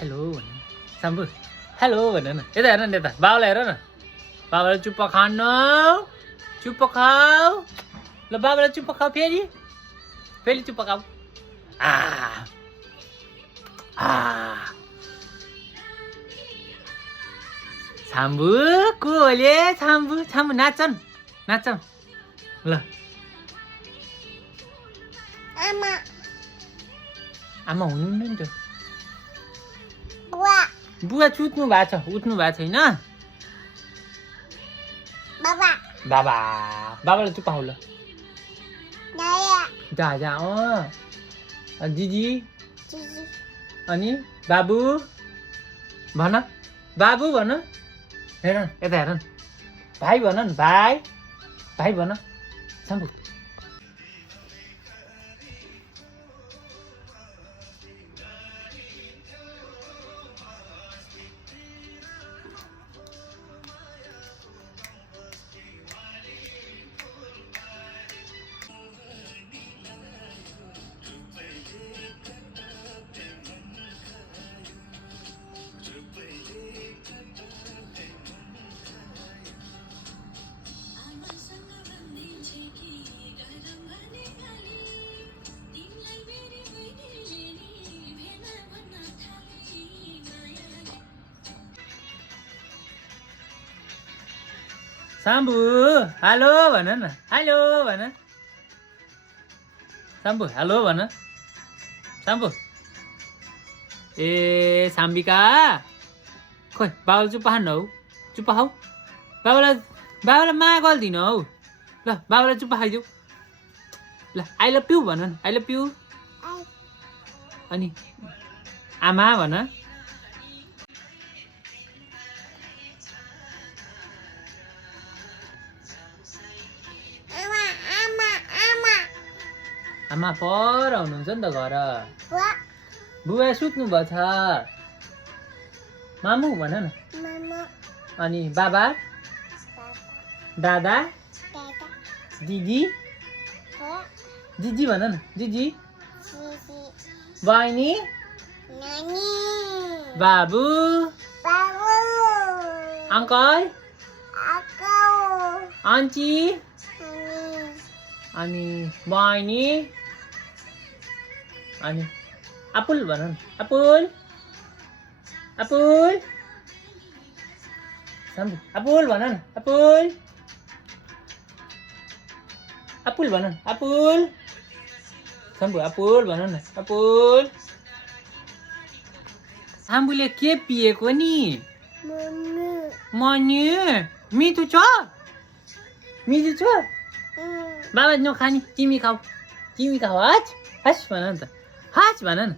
hello भन्नु साम्बु hello भन्नु न यता हेर न यता बाबालाई हेर न बाबालाई चुप्प खानु चुप्प खाऊ ल बाबालाई चुप्प खाऊ फेरि फेरि चुप्प खाऊ छाम्बु को होले छाम्बु छाम्बु नाच्छन् नाच्छन् ल आमा आमा हुनुहुन्न नि त बुवा बुवा सुत्नु भएको छ उठ्नु भएको छैन बाबा बाबा बाबालाई चुप्प खाऊ ल दाया जा जा दिदी जिजी अनि बाबु भन बाबु भन हेर न यता हेर न भाइ भन न भाइ भाइ भन साम्बु साम्बु हेलो भन न हेलो भन साम्बु हेलो भन साम्बु ए साम्बिका खोइ बाबालाई चुप्प खानु हौ चुप्प खाऊ बाबालाई माया गरिदिनु हौ ल बाबालाई चुप्प खाइदेऊ ल आई लभ यु भन न आई लभ यु अनि आमा भन आमा पर हुनुहुन्छ नि त घर बुवा बुवा सुत्नु भएको छ मामु भन न मामा अनि बाबा दादा दादा दिदी बुवा दिदी भन न दिदी जिजी बहिनी नानी बाबु बाबु अङ्कल आकौ आन्टी अनि बहिनी अनि अपुल भन न अपुल अपुल साम्बु अपुल भन न अपुल अपुल भन न अपुल साम्बु अपुल भन न अपुल साम्बुले के पिएको नि मम्मी मन्यु मिठो छ मिठो छ बाबा नखाने तिमी खाऊ हस् भन न त हस् भन न